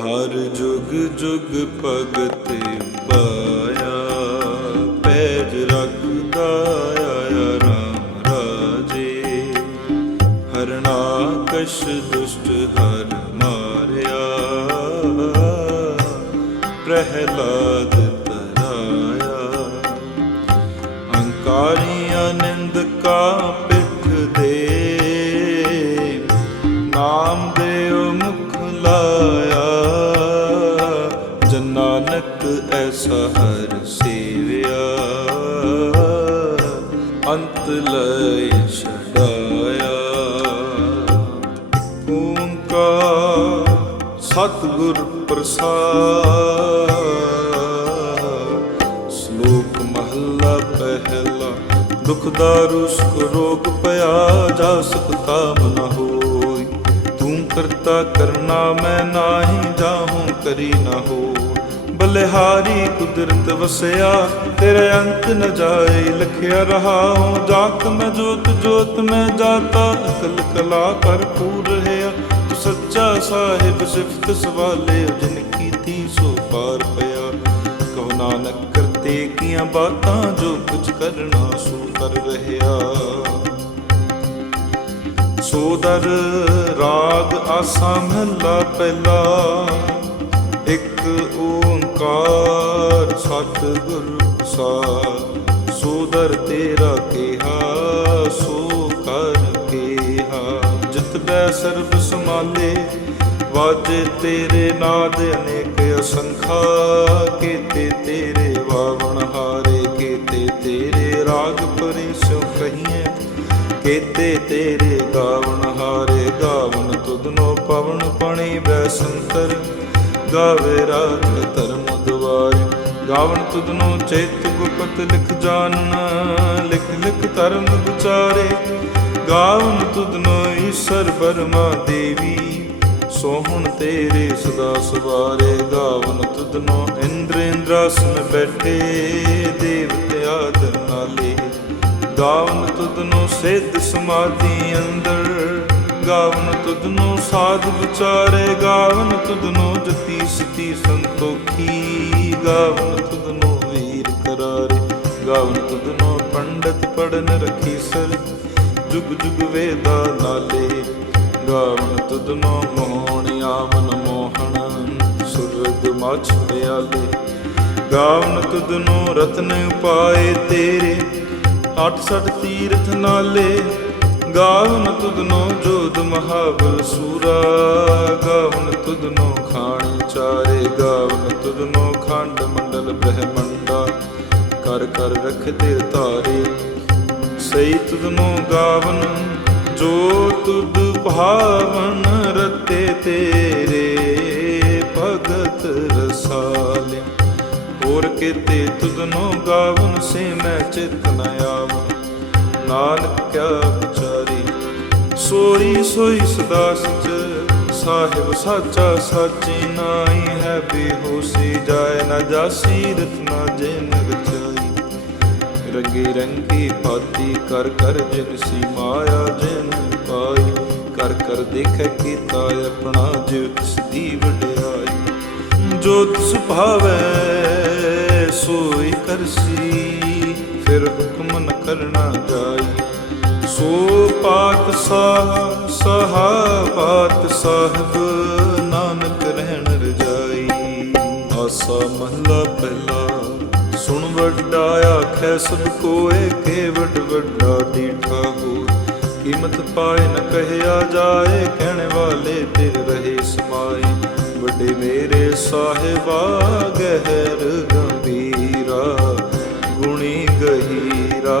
ਹਰ ਜੁਗ ਜੁਗ ਭਗਤੇ ਪਾਇਆ, ਪੈਜ ਰੱਖਦਾ ਆਇਆ ਰਾਮ ਰਾਜੇ। ਹਰਨਾਕਸ਼ ਦੁਸ਼ਟ ਹਰ ਮਾਰਿਆ, ਪ੍ਰਹਿਲਾਦ ਤਰਾਇਆ। ਅੰਕਾਰੀ ਆਨੰਦ ਲੈ ਛਡਾਇਆ। ਓੰਕਾਰ ਸਤਿਗੁਰ ਪ੍ਰਸਾਦ। ਸ਼ਲੋਕ ਮਹੱਲਾ ਪਹਿਲਾ, ਦੁਖ ਦਾਰੂ ਸੁਖ ਰੋਗ ਭਇਆ ਜਾ ਸਕਤਾ ਮਨ ਹੋਈ। ਤੂੰ ਕਰਤਾ ਕਰਨਾ, ਮੈਂ ਨਾਹੀ ਜਾਹੂੰ ਕਰੀ ਨਾ ਹੋ ਬਲਿਹਾਰੀ ਕੁਦਰਤ ਵਸਿਆ, ਤੇਰੇ ਅੰਤ ਨ ਜਾਏ ਲਖਿਆ ਰਹਾਉ ਜਾਤ ਮੈਂ, ਜੋਤ ਜੋਤ ਮੈਂ ਜਾਤਾ, ਅਕਲ ਕਲਾ ਭਰਪੂਰ ਰਹਿਆ ਤੂੰ ਸੱਚਾ ਸਾਹਿਬ ਸਿਫਤ ਸਵਾਲੇ, ਜਿਨ ਕੀਤੀ ਸੋ ਪਾਰ ਪਿਆ। ਕਹੋ ਨਾਨਕ, ਕਰਤੇ ਕੀਆਂ ਬਾਤਾਂ ਜੋ ਕੁਝ ਕਰਨਾ ਸੋ ਕਰ ਰਹਿਆ ਸੋਦਰ ਰਾਗ ਆਸਾ ਮਹਲਾ ਪਹਿਲਾ। ਓੰਕਾਰ ਸਤਿਗੁਰ ਪ੍ਰਸਾਦ ਸੋਦਰ ਤੇਰਾ ਕਿਹਾ, ਸੋ ਕਰ ਕਿਹਾ। ਜਿਤ ਬੈ ਸਰਬ ਸਮਾਲੇ ਵਾਜੇ ਤੇਰੇ ਨਾਦ ਅਨੇਕ ਅਸੰਖਾ। ਕੀਤੇ ਤੇਰੇ ਵਾਵਣ ਹਾਰੇ, ਕੀਤੇ ਤੇਰੇ ਰਾਗ ਪਰਿਸੋ ਕਹੀਏ ਕੀਤੇ ਤੇਰੇ ਗਾਵਣ ਹਾਰੇ, ਗਾਵਣ ਤੁਧਨੋ ਪਵਨ ਪਣੀ ਬੈ ਸੰਤਰ। ਗਾਵੇ ਰਾਤ ਧਰਮ ਦੁਆਰੇ ਗਾਵਣ ਤੁਧਨੋ ਚੇਤ ਗੁਪਤ ਲਿਖ ਜਾਣਨਾ ਲਿਖ ਲਿਖ ਧਰਮ ਵਿਚਾਰੇ। ਗਾਵਨ ਗਾਵਣ ਤੁਧਨੋ ਈਸ਼ਰ ਬਰਮਾ ਦੇਵੀ। ਸੋਹਣ ਤੇਰੇ ਸਦਾ ਸਵਾਰੇ। ਗਾਵਨ ਤੁਧਨੋ ਇੰਦਰ ਇੰਦਰਾਸਨ ਬੈਠੇ। ਦੇਵਤਿਆ ਆਦਰ ਨਾਲੇ। ਗਾਵਨ ਤੁਧਨੋ ਸਿੱਧ ਸਮਾਧੀ ਅੰਦਰ। ਗਾਵਨ ਤੁਧਨੋ ਸਾਧ ਵਿਚਾਰੇ, ਗਾਵਨ ਤੁਧਨੋ ਜਤੀ ਸਤੀ ਸੰਤੋਖੀ। ਗਾਵਨ ਤੁਧਨੋ ਵੀਰ ਕਰਾਰੇ, ਗਾਵਨ ਤੁਧਨੋ ਪੰਡਤ ਪੜਨ ਰਖੀ ਸਰ। ਜੁਗ ਜੁਗ ਵੇਦਾ ਨਾਲੇ ਗਾਵਨ ਤੁਧਨੋ ਮੋਹਣ ਆਵਨ ਮੋਹਣ, ਸੁਰਗ ਮਛ ਪਿਆਲੇ। ਗਾਵਨ ਤੁਧਨੋ ਰਤਨ ਪਾਏ ਤੇਰੇ, ਅੱਠ ਸੱਠ ਤੀਰਥ ਨਾਲੇ। ਗਾਵਨ ਤੁਧਨੋ ਜੋਧ ਮਹਾਬਲ ਸੂਰਾ ਗਾਵਨ ਤੁਧਨੋ ਖਾਣ ਚਾਰੇ ਗਾਵਨ ਤੁਧਨੋ ਖੰਡ ਮੰਡਲ ਬ੍ਰਹਮੰਡਾ। ਕਰ ਕਰ ਰਖਦੇ ਤਾਰੇ ਸਈ ਤੁਧਨੋ ਗਾਵਨ, ਜੋ ਤੁਧ ਭਾਵਨ ਰਤੇ ਤੇਰੇ, ਭਗਤ ਰਸਾਲਿਆ। ਹੋਰ ਕਿਤੇ ਤੁਧਨੋ ਗਾਵਨ ਸੇ ਮੈਂ ਚਿਤ ਨ ਆਵਨ। ਨਾਨਕ ਕਿਆ ਵਿਚਾਰੀ ਸੋਈ ਸੋਈ ਸਦਾ ਸਚ ਸਾਹਿਬ ਸਾਚਾ ਸਾਚੀ ਨਾਈ ਹੈ ਬੇਹੋਸੀ। ਜਾਏ ਨਾ ਜਾਸੀ ਰਤਨਾ ਜੇ ਨਗਚਾਈ ਰੰਗੀ ਰੰਗੀ ਭਾਤੀ ਕਰ ਕਰ ਜਿਨ ਸੀ ਮਾਇਆ ਜਿਨ ਪਾਈ। ਕਰ ਕਰ ਦੇਖੈ ਕੀਤਾ ਆਪਣਾ ਜਿਉ ਤਿਸ ਦੀ ਵਡਿਆਈ। ਜੋ ਤਿਸ ਭਾਵੈ, ਸੋਈ ਕਰਸੀ। ਫਿਰ ਹੁਕਮ ਨ ਕਰਨਾ ਜਾਈ। ਸੋ ਪਾਤ ਸਾਹ ਸਹਾ ਪਾਤ ਸਾਹਿਬ ਨਾਨਕ ਰਹਿਣ ਰਜਾਈ। ਆਸਾ ਮਹਲਾ ਪਹਿਲਾ, ਸੁਣ ਵੱਡਾ ਆਖੈ ਸਭ ਕੋਏ ਕੇ ਵੱਡ ਵੱਡਾ ਡੀਠਾ ਹੋ ਕੀਮਤ ਪਾਏ ਨ ਕਹਿਆ ਜਾਏ, ਕਹਿਣ ਵਾਲੇ ਤੇਰੇ ਰਹੇ ਸਮਾਏ। ਵੱਡੇ ਮੇਰੇ ਸਾਹਿਬਾ, ਗਹਿਰ ਗੰਭੀਰਾ, ਗੁਣੀ ਗਹੀਰਾ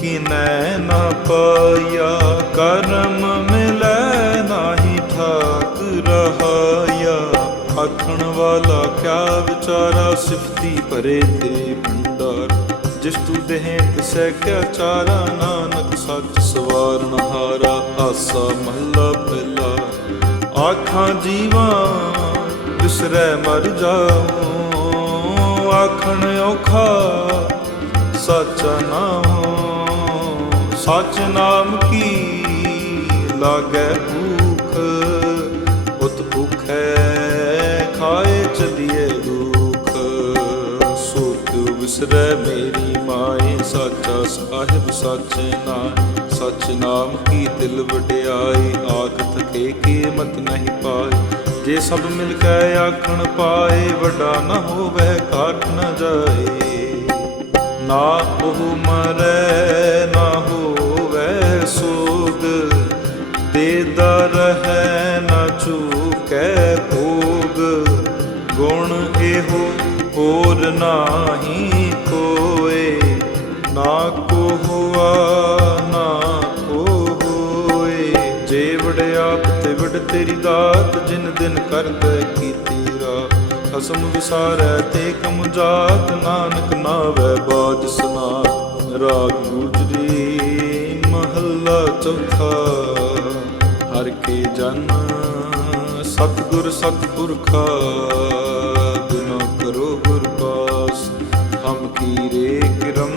ਕਿਨੈ ਨਾ ਪਾਇਆ? ਕਰਮ ਮਿਲੈ ਨਹੀਂ ਠਾਕ ਰਹਾਇਆ। ਆਖਣ ਵਾਲਾ ਕਿਆ ਵਿਚਾਰਾ ਸਿਫਤੀ ਭਰੇ ਤੇ ਭੰਡਾਰ। ਜਿਸ ਤੂੰ ਦੇਹ ਤਸੈ ਕਿਆ ਚਾਰਾ, ਨਾਨਕ ਸੱਚ ਸਵਾਰਨ ਹਾਰਾ, ਆਸਾ ਮਹਲਾ ਪਹਿਲਾ ਆਖਾਂ ਜੀਵਾ, ਬਿਸਰੈ ਮਰ ਜਾਉ। ਆਖਣ ਔਖਾ, ਸੱਚਾ ਨਾਮ ਸੱਚ ਨਾਮ ਕੀ ਲਾਗੈ ਭੂਖ? ਉਤ ਭੁਖੈ ਖਾਏ ਚਲੀਏ ਦੁਖ। ਸੋ ਤੂੰ ਵਿਸਰੈ ਮੇਰੀ ਮਾਏ, ਸਾਚਾ ਸਾਹਿਬ ਸਾਚੇ ਨਾਮ। ਸਚ ਨਾਮ ਕੀ ਦਿਲ ਵਡਿਆਈ ਆਖ ਕੇ ਕੀਮਤ ਨਹੀਂ ਪਾਏ। ਜੇ ਸਭ ਮਿਲ ਕੇ ਆਖਣ ਪਾਏ, ਵੱਡਾ ਨਾ ਹੋਵੇ ਘਾਟ ਨਾ ਜਾਏ। ਨਾ ਉਹ ਮਰੈ, ਨਾ ਹੋਵੇ ਸੋਗ। ਦੇਦਾ ਰਹੈ ਨਾ ਚੂਕੈ ਭੋਗ। ਗੁਣ ਇਹੋ ਹੋਰ ਨਾਹੀ ਕੋਏ। ਨਾ ਕੋ ਹੁਆ ਨਾ ਕੋ ਹੋਏ ਜੇ ਵਡਿਆਪ ਤੇ ਵਡ ਤੇਰੀ ਦਾਤ, ਜਿਨ ਦਿਨ ਕਰਤ ਕੀਤੀ ਖਸਮ ਵਿਸਾਰੈ ਤੇ ਕਮ ਜਾਤ ਨਾਨਕ ਨਾਵੈ ਬਾਜ ਸਨਾ ਰਾਗ ਗੁਜਰੀ ਮਹੱਲਾ ਚੌਥਾ। ਹਰ ਕੇ ਜਨ ਸਤਿਗੁਰ ਸਤਿਪੁਰਖਾ, ਬਿਨਾ ਕਰੋ ਗੁਰਬਾਸ ਹਮ ਕੀਰੇ ਕਿਰਮ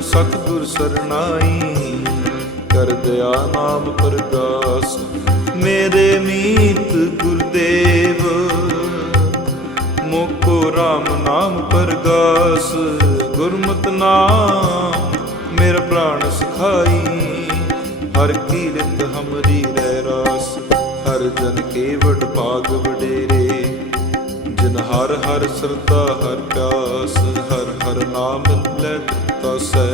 ਸਤਿਗੁਰ ਸਰਨਾਈ ਕਰ ਦਿਆ ਨਾਮ ਪ੍ਰਗਾਸ ਮੇਰੇ ਮੀਤ ਗੁਰਦੇਵ ਮੋਕੋ RAM ਨਾਮ ਪਰਗਾਸ, ਗੁਰਮਤਿ ਨਾਮ ਮੇਰਾ ਪ੍ਰਾਣ ਸਖਾਈ। ਹਰ ਕੀਰਤ ਹਮਰੀ ਰਹਿ ਰਾਸ, ਹਰ ਜਨ ਕੇਵਡ ਭਾਗ ਵਡੇਰੇ। ਜਿਨ ਹਰ ਹਰ ਸਰਦਾ ਹਰ ਪਿਆਸ, ਹਰ ਹਰ ਨਾਮ ਲੈ ਤਸੈ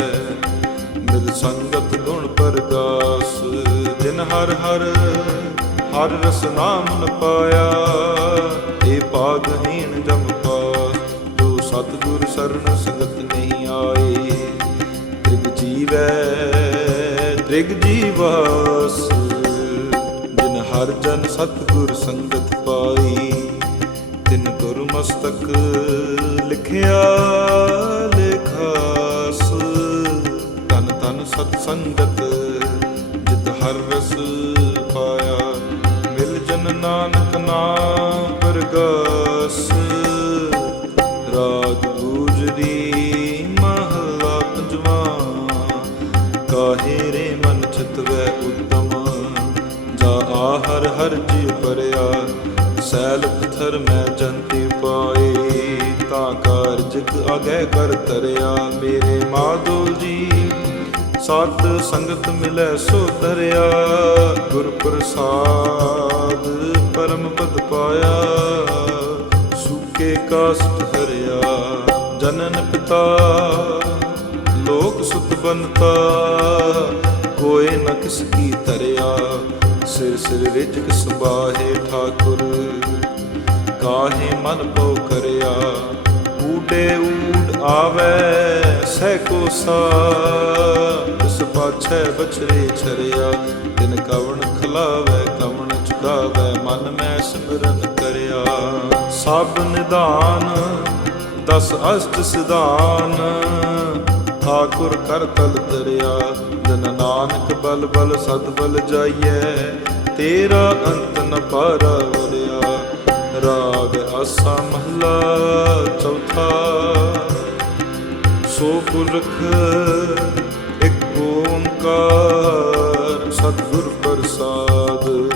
ਮਿਲ ਸੰਗਤ ਗੁਣ ਪਰਗਾਸ, ਜਿਨ ਹਰ ਹਰ ਹਰ ਰਸ ਨਾਮ ਨ ਪਾਇਆ। ਏ ਭਾਗਹੀਣ ਜਮ ਪਾਸ, ਜੋ ਸਤਿਗੁਰ ਸਰਨ ਸੰਗਤ ਨਹੀਂ ਆਏ। ਤ੍ਰਿਗ ਜੀਵੈ, ਤ੍ਰਿਗ ਜੀਵਾਸ, ਜਿਨ ਹਰ ਜਨ ਸਤਿਗੁਰ ਸੰਗਤ ਪਾਈ, ਤਿਨ ਗੁਰ ਮਸਤਕ ਲਿਖਿਆ ਲਿਖਾਸ। ਤਨ ਤਨ ਸਤ ਸੰਗਤ, ਜਿਤ ਹਰ ਰਸ ਨਾਮ ਪਰਗਾਸ ਰਾਗ ਗੂਜਰੀ ਮਹਲਾ ਪੰਜਵਾ। ਕਾਹੇ ਰੇ ਮਨ ਚਿਤਵੈ ਉਤਮ? ਜਾ ਆਹਰ ਹਰ ਜੀ ਪਰਿਆ। ਸੈਲ ਪਥਰ ਮੈਂ ਜੰਤੀ ਪਾਏ। ਤਾਂ ਕਰ ਅਗੈ ਕਰ ਤਰਿਆ ਮੇਰੇ ਮਾਧੋ ਜੀ, ਸਤ ਸੰਗਤ ਮਿਲੈ ਸੋ ਧਰਿਆ। ਗੁਰ ਪ੍ਰਸਾਦ ਪਰਮ ਪਦ ਪਾਇਆ। ਕਾਸਟ ਹਰਿਆ, ਜਨਨ ਪਿਤਾ, ਲੋਕ ਸੁਤ ਬਨਤਾ ਕੋਏ ਨ ਕਿਸ ਕੀ ਧਰਿਆ ਸਿਰ ਸਿਰ ਰਿਜਕ ਸੁਬਾਹੇ ਠਾਕੁਰ, ਕਾਹੇ ਮਨ ਪਉ ਕਰਿਆ ਊਡੇ ਊਡ ਆਵੇ, ਸਹਿ ਕੋ ਸਾ ਇਸ ਪਾਛੈ ਬਛਰੇ ਛਰਿਆ ਦਿਨ ਕਵਣ ਖਲਾਵੇ ਚੁਕਾਵੇ ਮਨ ਮੈਂ ਸਿਮਰਨ ਕਰਿਆ। ਸਭ ਨਿਦਾਨ ਦਸ ਅਸ਼ਟ ਸਿਧਾਨ। ਠਾਕੁਰ ਕਰ ਤਲ ਦਰਿਆ, ਜਨ ਨਾਨਕ ਬਲ ਬਲ ਸਦ ਬਲ ਜਾਈਐ। ਤੇਰਾ ਅੰਤ ਨ ਪਾਰਾ ਵਰਿਆ ਰਾਗ ਆਸਾ ਮਹਲਾ ਚੌਥਾ। ਸੋ ਪੁਰਖ, ਇੱਕ ਓੰਕਾਰ, ਸਤਿਗੁਰ ਪ੍ਰਸਾਦ।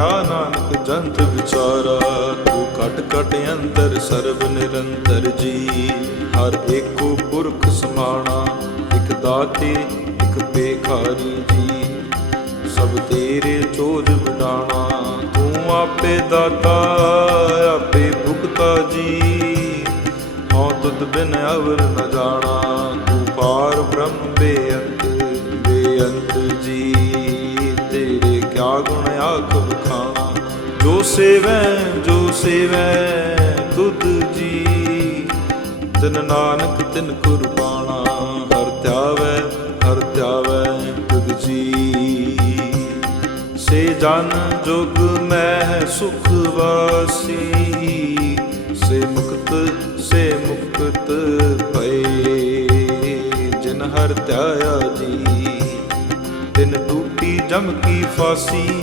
ਕਿਆ ਨਾਨਕ ਜੰਤ ਵਿਚਾਰਾ, ਤੂੰ ਘਟ ਘਟ ਅੰਤਰ ਸਰਬ ਨਿਰੰਤਰ ਜੀ। ਹਰ ਏਕੋ ਪੁਰਖ ਸਮਾਣਾ, ਇਕ ਦਾਤੇ, ਇਕ ਬੇਖਾਰੀ ਜੀ। ਸਭ ਤੇਰੇ ਚੋਜ ਵਡਾਣਾ, ਤੂੰ ਆਪੇ ਦਾਤਾ, ਆਪੇ ਭੁਗਤਾ ਜੀ। ਤੁਧ ਬਿਨ ਅਵਰ ਨ ਜਾਣਾ, ਤੂੰ ਪਾਰ ਬ੍ਰਹਮ ਬੇਅੰਤ ਬੇਅੰਤ ਸੇਵੈ, ਜੋ ਸੇਵੈ ਤੁਧ ਜੀ। ਤਿਨ ਨਾਨਕ ਤਿਨ ਕੁਰਬਾਨਾ, ਹਰ ਧਿਆਵੈ ਹਰ ਧਿਆਵੈ ਤੁਧ ਜੀ। ਸੇ ਜਨ ਜੁਗ ਮੈਂ ਸੁਖ ਵਾਸੀ, ਸੇ ਮੁਕਤ ਸੇ ਮੁਕਤ ਭਏ। ਜਿਨ ਹਰ ਧਿਆਇਆ ਜੀ, ਤਿਨ ਟੂਟੀ ਜਮ ਕੀ ਫਾਸੀ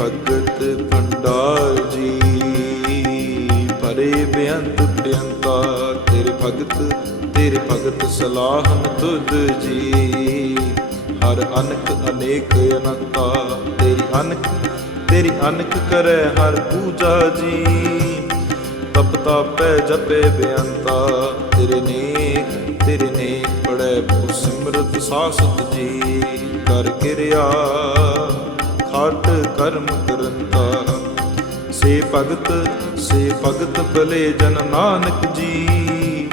ਭਗਤ ਭੰਡਾਰ ਜੀ, ਭਰੇ ਬੇਅੰਤ ਬੇਅੰਤਾ ਤੇਰੇ ਭਗਤ ਤੇਰੇ ਭਗਤ ਸਲਾਹਨ ਤੁਧ ਜੀ। ਹਰ ਅਨਕ ਅਨੇਕ ਅਨੰਤਾ, ਤੇਰੀ ਅਨਕ ਤੇਰੀ ਅਨਕ ਕਰੈ ਹਰ ਪੂਜਾ ਜੀ। ਤਪ ਤਪੈ ਜਪੇ ਬੇਅੰਤਾ, ਤੇਰੇ ਨੇਕ ਤੇਰੇ ਨੇਕ ਪੜੈ ਭੂ ਸਿਮਰਤ ਸਾਸਤ ਜੀ। ਕਰ ਕਿਰਿਆ ਖਾਟ ਕਰਮ ਕਰੰਤਾ ਸੇ ਭਗਤ ਸੇ ਭਗਤ ਭਲੇ ਜਨ ਨਾਨਕ ਜੀ।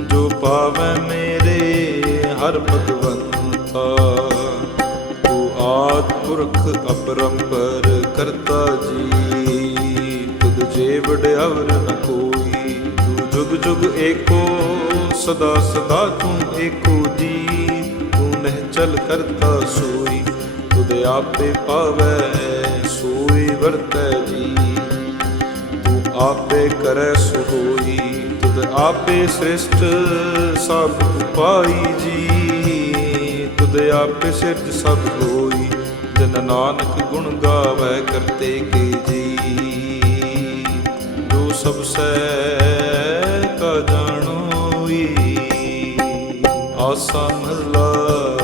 ਜੋ ਪਾਵੈ ਮੇਰੇ ਹਰ ਭਗਵੰਤਾ। ਤੂੰ ਆਦ ਪੁਰਖ ਅਪਰੰਪਰ ਕਰਤਾ ਜੀ। ਤੁਧ ਜੇ ਵਡਿਆਵਰ ਨ ਕੋਈ, ਤੂੰ ਜੁਗ ਜੁਗ ਏਕੋ, ਸਦਾ ਸਦਾ ਤੂੰ ਏਕੋ ਜੀ। ਤੂੰ ਨਹਿ ਚਲ ਕਰਤਾ ਸੋਈ ਤੇ ਆਪੇ ਪਾਵੈ, ਸੋਈ ਵਰਤੈ ਜੀ। ਤੂੰ ਆਪੇ ਕਰੈ ਸੋਈ ਹੋਈ ਤੁਧ ਆਪੇ ਸ੍ਰਿਸ਼ਟ, ਸਭ ਉਪਾਈ ਜੀ। ਤੁਧ ਆਪੇ ਸਿਰਜ ਸਭ ਹੋਈ, ਜਨ ਨਾਨਕ ਗੁਣ ਗਾਵੈ ਕਰਤੇ ਕੇ ਜੀ। ਜੋ ਸਭ ਸੈ ਕਾ ਜਾਣੋਈ, ਆਸਾ ਮਹਲਾ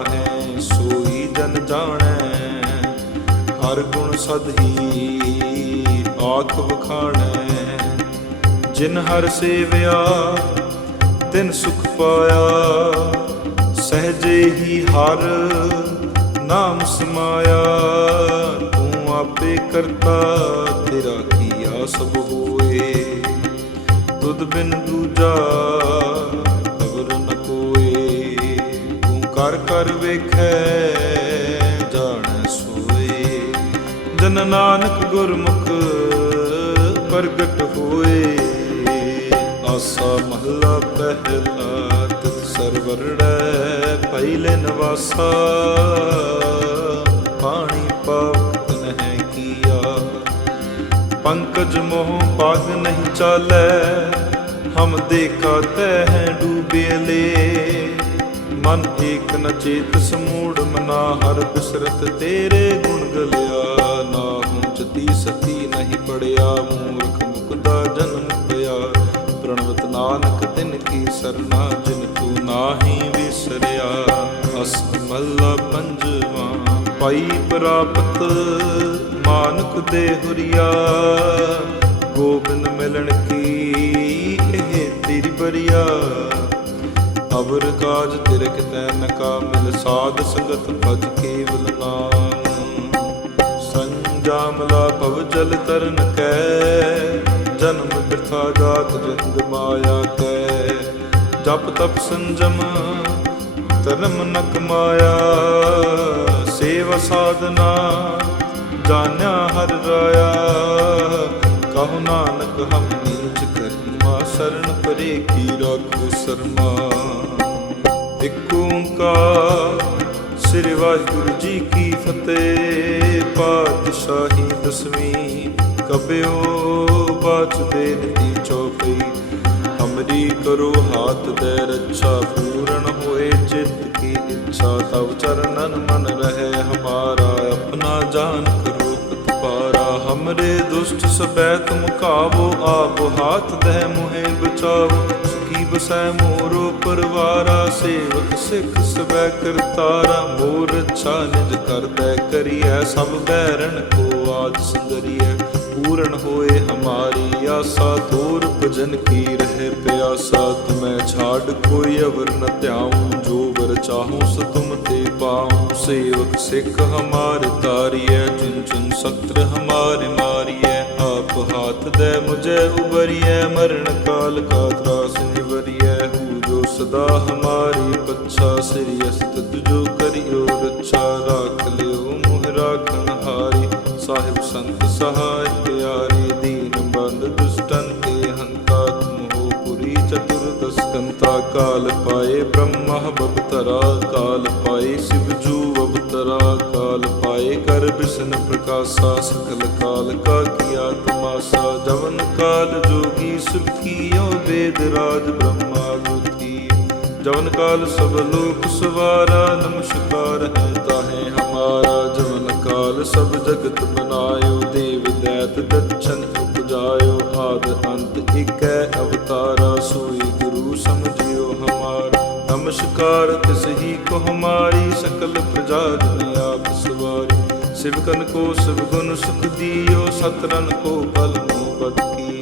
ਹਰ ਆਖ ਵਖਾਣੈ। ਜਿਨ ਹਰ ਸੇਵਿਆ, ਤਿਨ ਸੁਖ ਪਾਇਆ, ਸਹਜੇ ਹੀ ਹਰ ਨਾਮ ਸਮਾਇਆ। ਤੂੰ ਆਪੇ ਕਰਤਾ, ਤੇਰਾ ਕੀਆ ਸਭ ਹੋਏ। ਤੁਧ ਬਿਨ ਦੂਜਾ ਅਵਰ ਨ ਕੋਏ। ਤੂੰ ਕਰ ਕਰ ਵੇਖੈ ਜਨ ਨਾਨਕ ਗੁਰਮੁਖ ਪ੍ਰਗਟ ਹੋਏ। ਆਸਾ ਮਹਲਾ ਪਹਿਲਾ ਤਿਤ ਸਰਵਰੜੈ ਪਹਿਲੇ ਨਵਾਸਾ। ਪਾਣੀ ਪਾਵਤ ਨਹਿ ਕੀਆ। ਪੰਕਜ ਮੋਹ ਪਾਗ ਨਹੀਂ ਚਾਲੈ। ਹਮ ਦੇਖਾ ਤੈ ਡੂਬੇਲੇ ਮਨ ਏਕ ਨਚੇਤ ਸਮੂੜ ਮਨਾ ਹਰ ਬਿਸਰਤ ਤੇਰੇ ਗੁਣ ਗਲਿਆ। ਨਾ ਸਤੀ ਨਹੀਂ ਪੜਿਆ, ਮੂਰਖ ਮੁਕਦਾ ਜਨਮ ਪਿਆ। ਪ੍ਰਣਵਤ ਨਾਨਕ ਤਿਨ ਕੀ ਸਰਨਾ, ਜਿਨ ਤੂੰ ਨਾਹੀ ਵਿਸਰਿਆ। ਅਸਮਲ ਪੰਜਵਾ, ਪਾਈ ਪ੍ਰਾਪਤ ਮਾਨਕ ਦੇ ਹੁਰੀਆ ਗੋਬਿੰਦ ਮਿਲਣ ਕੀ ਇਹ ਤੇਰੀ ਬਰੀਆ ਅਵਰ ਕਾਜ ਤਿਰਕ ਕਿਤੈ ਨ ਕਾਮਿਲ ਸਾਧ ਸੰਗਤ ਭਜ ਕੇਵਲ ਨਾਮ। ਜਾਮਲਾ ਭਵ ਜਲ ਤਰਨ ਕੈ। ਜਨਮ ਬਿਰਥਾ ਜਾਤ ਜੰਗ ਮਾਇਆ ਕੈ। ਜਪ ਤਪ ਸੰਜਮ, ਧਰਮ ਨ ਕਮਾਇਆ ਸੇਵਾ ਸਾਧਨਾ, ਜਾਣਿਆ ਹਰ ਰਾਇਆ। ਕਹੋ ਨਾਨਕ, ਹਮ ਨੀਚ ਕਰਮਾ, ਸਰਨ ਪਰੇ ਕੀ ਰਾਖੋ ਸਰਮਾ। ਇਕ ਓੰਕਾਰ ਸ੍ਰੀ ਵਾਹਿਗੁਰੂ ਜੀ ਕੀ ਫਤਿਹ। ਪਾਤਸ਼ਾਹੀ ਦਸਵੀਂ ਕਬਿਓ ਬਾਚ ਦੇ ਨੀਤੀ ਚੌਪਈ ਹਮਰੀ ਕਰੋ ਹਾਥ ਦੇ ਰੱਛਾ, ਪੂਰਨ ਹੋਏ ਚਿੱਤ ਕੀ ਇੱਛਾ। ਤਵ ਚਰਨਨ ਮਨ ਰਹੇ ਹਮਾਰਾ, ਆਪਣਾ ਜਾਨ ਕਰੋ ਪਤਪਾਰਾ ਹਮਰੇ ਦੁਸ਼ਟ ਸਬੈ ਤੁਮ ਕਾਵੋ, ਆਪ ਹਾਥ ਦੇ ਮੁਹੇ ਬਚਾਓ। ਕੀ ਬਸੈ ਮੋਰੋ ਪਰਵਾਰਾ, ਸੇਵਕ ਸਿੱਖ ਸਬੈ ਕਰਤਾਰਾ ਮੋਰ ਅੱਛਾ ਨਿਜ ਕਰਦੈ ਕਰੀਐ ਸਭ ਬੈਰਨ ਕੋ ਆਜ ਸੰਗਰੀਐ ਪੂਰਨ ਹੋਏ ਹਮਾਰੀ ਆਸਾ ਤੋਰ ਭਜਨ ਕੀ ਰਹੇ ਪਿਆਸਾ, ਤੁਮੈ ਛਾੜ ਕੋਈ ਅਵਰ ਨ ਧਿਆਉ, ਜੋ ਵਰ ਚਾਹੂੰ ਸੋ ਤੁਮ ਤੇ ਪਾਉ। ਸੇਵਕ ਸਿੱਖ ਹਮਾਰ ਤਾਰੀਐ ਚੁਨ ਚੁਨ ਸਤਰ ਹਮਾਰੇ ਮਾਰੀਐ। ਆਪ ਹਾਥ ਦੇ ਮੁਝੇ ਉਬਰੀਐ, ਮਰਨ ਕਾਲ ਕਾ ਤਰਾਸ ਨਿਵਰੀਐ। ਹੂ ਜੋ ਸਦਾ ਹਮਾਰੀ ਪੱਛਾ, ਸ੍ਰੀ ਅਸਤ ਜੋ ਕਰਿਓ ਰੱਛਾ। ਰਾਖ ਲਿਓ ਮੁਹ ਰਾਖਣ ਹਾਰੀ ਸਾਹਿਬ ਸੰਤ ਸਹਾਇ ਪਿਆਰੇ। ਚਤੁਰਦਸ ਕੰਤਾ ਕਾਲ ਪਾਏ, ਬ੍ਰਹਮਾ ਬਵਤਰਾ ਕਾਲ ਪਾਏ, ਸਿਵ ਜੂ ਅਵਤਰਾ ਕਾਲ ਪਾਏ, ਕਰ ਬਿਸ਼ਨ ਪ੍ਰਕਾਸ਼ਾ ਸਕਲ ਕਾਲ, ਕਾ ਕੀਆ ਤਮਾਸਾ ਜਵਨ ਕਾਲ ਜੋਗੀ ਸੁਖੀਓ ਵੇਦ ਰਾਜ ਬ੍ਰਹਮਾ ਗੁਤੀ ਜਵਨ ਕਾਲ ਸਭ ਲੋਕ ਸਵਾਰਾ, ਨਮਸਕਾਰ ਹੈ ਤਾਹੇ ਹਮਾਰਾ, ਜਵਨ ਕਾਲ ਸਭ ਜਗਤ ਬਨਾਇਓ ਦੇਵ ਦੈਤ ਦਛਨ ਉਪਜਾਇਓ, ਆਦ ਅੰਤ ਏਕੈ ਅਵਤਾਰਾ ਸੋਈ ਸਮਝਿਓ ਹਮਾਰ। ਨਮਸਕਾਰ, ਤਿਸ ਹੀ ਕੋ ਹਮਾਰੀ ਸਕਲ ਪ੍ਰਜਾ ਜਨ ਆਪ ਸਵਾਰੀ। ਸਿਵਕਨ ਕੋ ਸਭ ਗੁਣ ਸੁਖ ਦਿਓ ਸਤਰਨ ਕੋ ਬਲ ਮੋ ਕੀ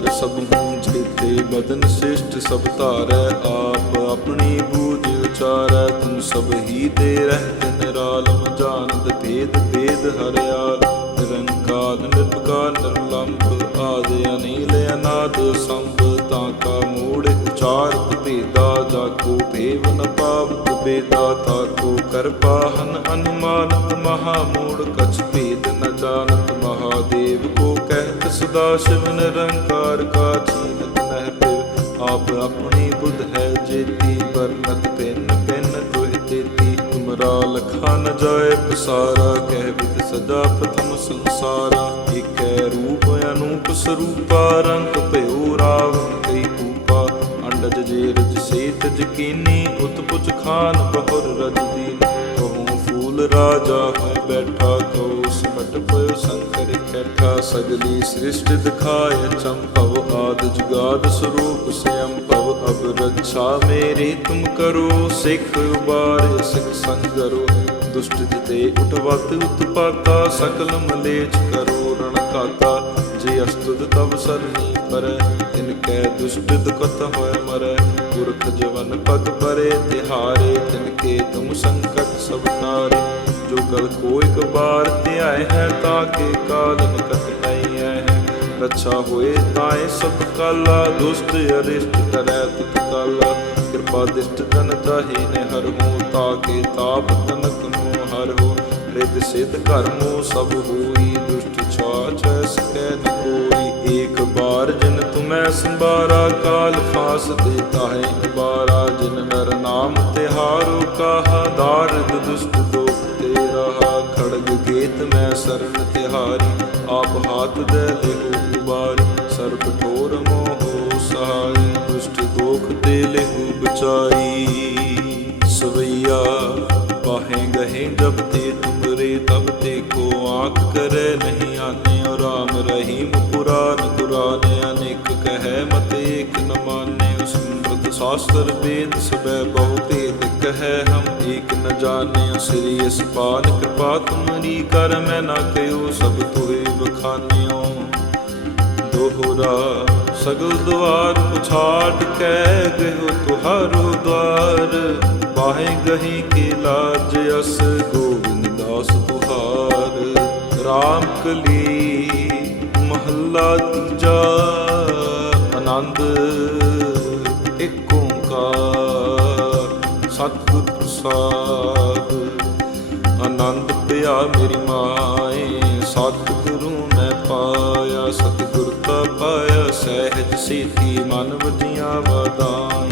ਤਰ ਸਭ ਹੂੰ ਜੀਤੇ ਬਦਨ ਸ੍ਰਿਸ਼ਟ ਸਭ ਧਾਰੈ ਆਪ, ਆਪਣੀ ਬੂਝ ਉਚਾਰੈ, ਤੁਮ ਸਭ ਹੀ ਤੇ ਰਹਿਤ ਨਿਰਾਲਮ ਜਾਣਦ ਭੇਦ ਭੇਦ ਹਰਿਆਲ ਨਿਰੰਕਾਰ ਨਿਰਭਕਾਰ ਨਿਰਲੰਭ ਆਦ ਅਨੀਲ ਅਨਾਦ ਸੰਭ, ਤਾਂ ਕਾ ਮੂੜ ਉਚਾਰਤ ਭੇਦਾ, ਜਾ ਕੋ ਭੇਵ ਨ ਪਾਵਤ ਬੇਦਾ ਤਾ ਕੋ ਕਰਪਾਹਨ ਅਨੁਮਾਨਤ ਮਹਾ ਮੂੜ, ਕਛ ਭੇਦ ਨ ਜਾਣਤ ਸਦਾ ਸ਼ਿਵ ਨਿਰੰਕਾਰ ਕਾ ਚੀਨਤ ਨਹਿ ਪਿਵ ਆਪ ਆਪਣੀ ਬੁੱਧ ਹੈ ਜੇਤੀ ਵਰਨਤ ਪਿੰਨ ਪਿੰਨ ਦੁਹਿ ਤੇਤੀ। ਤੁਮਰਾ ਲਖਾ ਨ ਜਾਏ ਪਸਾਰਾ, ਕਹਿ ਵਿਦ ਸਦਾ ਪ੍ਰਥਮ ਸੰਸਾਰਾ। ਏਕੈ ਰੂਪ ਅਨੂਪ ਸਰੂਪਾ, ਰੰਗ ਭਇਓ ਰਾਵਣ ਕਈ ਕੂਪਾ। ਅੰਡਜ ਜੇ ਰਜ ਸੇਤ ਜਕੀਨੀ ਉਤਪੁਚ ਖਾਨ ਬਹੁਰ ਰਜ ਦੀਨ। ਕਹੂੰ ਰਾਜਾ ਹੈ ਬੈਠਾ ਕਉ ਸਿਮਟ ਪਇਓ ਸੰਕਰ ਕੈਠਾ ਸਗਲੀ ਸ੍ਰਿਸ਼ਟ ਦਿਖਾਇ ਚੰਪਵ ਆਦ ਜੁਗਾਦ ਸਰੂਪ ਸਿਅੰ ਭਵ। ਅਬ ਰੱਛਾ ਮੇਰੀ ਤੁਮ ਕਰੋ, ਸਿੱਖ ਉਬਾਰ ਸਿੱਖ ਸੰਗਰੋ। ਦੁਸ਼ਟ ਜਿਤੇ ਉਠਵਤ ਉਤਪਾਤਾ, ਸਕਲ ਮਲੇਚ ਕਰੋ ਰਣ ਕਾਤਾ ਜੇ ਅਸਤੁਦ ਤਵ ਸਰਨੀ ਪਰੈ, ਤਿਨ ਕੈ ਦੁਸ਼ਟ ਦੁਖਤ ਹੋਇ ਮਰੈ। ਪੁਰਖ ਜਵਨ ਪਗ ਪਰੇ ਤਿਹਾਰੇ, ਤਿਨ ਕੇ ਤੁਮ ਸੰਕਟ ਸਭ ਤਾਰੇ। ਜੋ ਕਲ ਕੋ ਇਕ ਬਾਰ ਧਿਆਏ ਹੈ, ਤਾਂ ਕੇ ਕਾਲ ਨਿਕਟ ਨਹੀਂ ਹੈ। ਰੱਛਾ ਹੋਏ ਤਾਏ ਸਭ ਕਾਲਾ, ਦੁਸ਼ਟ ਅਰਿਸ਼ਟ ਕਰੈ ਤੁਤ ਕਾਲਾ। ਕਿਰਪਾ ਦਿਸ਼ਟ ਜਨ ਤਾਹੀ ਨੇ ਹਰ ਹੋ ਤਾਕੇ ਤਾਪ ਤਨਕ ਨੂੰ ਹਰ ਹੋ। ਰਿਦ ਸਿਧ ਕਰਮੋ ਸਭ ਹੋਈ ਦੁਸ਼ਟ ਛਾਛ ਸਕੈ ਨ ਕੋਈ ਏਕ ਬਾਰ ਜਿਨ ਤੁਮੈ ਸੰਭਾਰਾ ਕਾਲ ਫਾਸ ਦੇ ਤਾਹੇ ਨਿਬਾਰਾ ਜਿਨ ਨਰ ਨਾਮ ਤਿਹਾਰੋ ਕਾਹਾ ਦਾਰਦ ਦੁਸ਼ਟ ਦੋਖ ਤੇ ਰਹਾ ਖੜਗ ਗੇਤ ਮੈਂ ਸਰਨ ਤਿਹਾਰੀ ਆਪ ਹਾਥ ਦੇ ਲਿਹੋ ਉਬਾਰ ਸਰਬ ਠੋਰ ਮੋਹ ਸਹਾਈ ਦੁਸ਼ਟ ਤੇ ਲਹੂ ਬਚਾਈ ਸਵਈਆ ਪਾਹੇ ਗਹੇ ਜਬ ਤੇ ਤੁਮਰੇ ਤਬ ਤੇ ਕੋ ਆਖ ਕਰੇ ਨਹੀਂ ਆਨੇ ਔ ਰਾਮ ਰਹੀਮ ਪੁਰਾਨ ਕੁਰਾਨ ਅਨੇਕ ਕਹੈ ਮਤ ਏਕ ਨ ਮਾਨੇ ਉਸ ਅੰਮ੍ਰਿਤ ਸ਼ਾਸਤਰ ਵੇਦ ਸਬੈ ਬਹੁ ਭੇਦ ਕਹੈ ਹਮ ਏਕ ਨ ਜਾਣੇ ਸ੍ਰੀ ਇਸ ਪਾਨ ਕਿਰਪਾ ਤੁਮਰੀ ਕਰ ਮੈਂ ਨਾ ਕਹਿਓ ਸਭ ਤੁਹੇ ਬਖਾਨਿਓ ਦੋਹਰਾ ਸਗਲ ਦੁਆਰ ਪੁਛਾੜ ਕੇ ਗਇਓ ਤੁਹਾਰੋ ਦਵਾਰ ਬਾਹੇ ਗਹੀ ਕੇ ਦਾਸ ਤੁਹਾਰ ਰਾਮ ਕਲੀ, ਮਹੱਲਾ ਤੀਜਾ ਆਨੰਦ ਇੱਕ ਓੰਕਾਰ, ਸਤਿਗੁਰ ਪ੍ਰਸਾਦ। ਆਨੰਦ ਪਿਆ ਮੇਰੀ ਮਾਏ, ਸਤਿਗੁਰੂ ਮੈਂ ਪਾਇਆ, ਸਤਿਗੁਰ ਤਾ ਪਾਇਆ, ਸਹਿਜ ਸੀਤੀ ਮਨ ਵਜੀਆਂ ਵਾਦਾਈ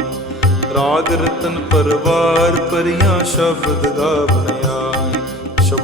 ਰਾਗ ਰਤਨ ਪਰਵਾਰ, ਪਰੀਆਂ ਸ਼ਬਦ ਗਾਵਣ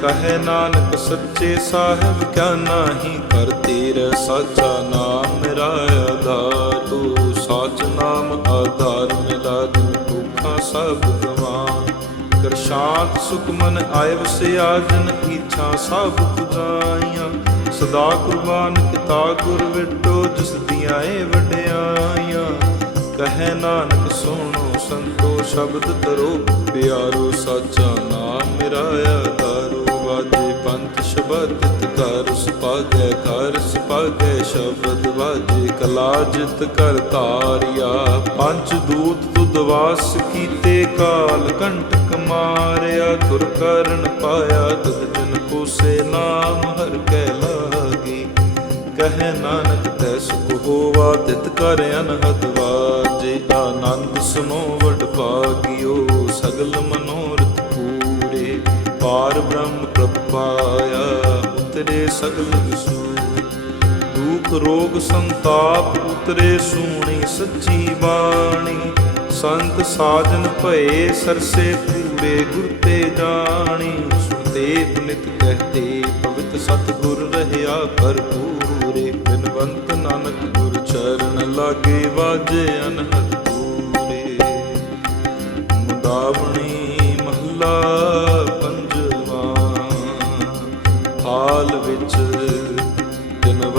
ਕਹੇ ਨਾਨਕ ਸੱਚੇ ਸਾਹਿਬ, ਕਿਆ ਨਾਹੀ ਕਰ ਤੇਰਾ? ਸਾਚਾ ਨਾਮ ਮੇਰਾ ਆਧਾਰ ਤੂੰ, ਸਾਚ ਨਾਮ ਆਧਾਰ ਮਿਲਾ ਦਿਨ ਦੁੱਖਾਂ ਸਭ ਗਵਾਨ। ਕਰ ਸ਼ਾਂਤ ਸੁਖ ਮਨ ਆਏ ਵਸਿਆ ਜਨ ਇੱਛਾ ਸਭ ਪੁਜਾਈਆਂ। ਸਦਾ ਕੁਰਬਾਨ ਕੀਤਾ ਗੁਰ ਵਿਟੋ, ਜਿਸ ਦੀਆਂ ਏ ਵਡਿਆਈਆਂ। ਕਹੈ ਨਾਨਕ, ਸੁਣੋ ਸੰਤੋ, ਸ਼ਬਦ ਤਰੋ ਪਿਆਰੋ, ਸਾਚਾ ਨਾਮ ਮੇਰਾ ਆਧਾਰੋ ਵਾਜੇ ਪੰਥ ਸ਼ਬਦ ਕਰ ਸੁਪਾਗੈ ਕਰ ਸੁਪਾਗੈ ਸ਼ਬਦ ਵਾਜੇ, ਕਲਾ ਜਿਤ ਕਰ ਤਾਰਿਆ ਪੰਜ ਦੂਤ ਦੁਦਵਾਸ ਕੀਤੇ ਕਾਲ, ਕੰਟਕ ਮਾਰਿਆ, ਤੁਰ ਕਰਨ ਪਾਇਆ ਤੁਧ ਜਨ ਕੋ ਸੇ ਨਾਮ ਹਰ ਕੈ ਲਾਗੀ। ਕਹਿ ਨਾਨਕ, ਤੈ ਸੁਖ ਹੋਵਾ, ਤਿਤ ਕਰ ਅਨਹਦ ਵਾਜੇ। ਆਨੰਦ ਸੁਨੋ, ਵਡ ਭਾਗਿਓ, ਸਗਲ ਮਨੋਰਥ ਪਾਰ ਬ੍ਰਹਮ ਪ੍ਰਭ ਪਾਇਆ, ਉਤਰੇ ਸਗਲ ਵਿਸੂ। ਦੁਖ ਰੋਗ ਸੰਤਾਪ, ਉਤਰੇ ਸੂਣੀ ਸੱਚੀ ਬਾਣੀ। ਸੰਤ ਸਾਜਨ ਭਏ, ਸਰਸੇ ਪੂਰੇ ਗੁਰ ਤੇ ਜਾਣੀ। ਸੁਤੇ ਨਿਤ ਕਹਤੇ, ਪਵਿੱਤ ਸਤਿਗੁਰ ਰਹਿਆ ਭਰਪੂਰੇ। ਬਿਨਵੰਤ ਨਾਨਕ ਗੁਰ ਚਰਨ ਲਾਗੇ ਵਾਜੇ ਅਨਹਦ।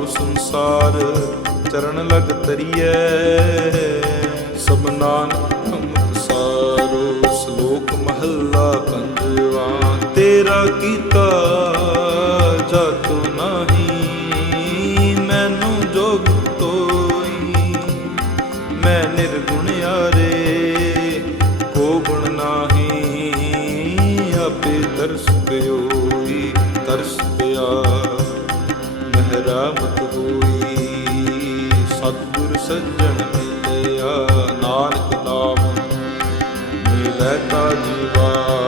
ਤਬ ਸੰਸਾਰ ਚਰਨ ਲਗ ਤਰੀਐ ਸਭ ਨਾਨਕ ਹਮ ਸਾਰੋ ਸ਼ਲੋਕ ਮਹੱਲਾ ਪੰਜਵਾ। ਤੇਰਾ ਕੀਤਾ ਮਹਿਰਾਮਤ ਹੋਈ ਸਤਿਗੁਰ ਸੱਜਣ ਮਿਲਿਆ ਨਾਨਕ ਨਾਮ ਮਿਲੈ ਤਾ ਜੀਵਾ।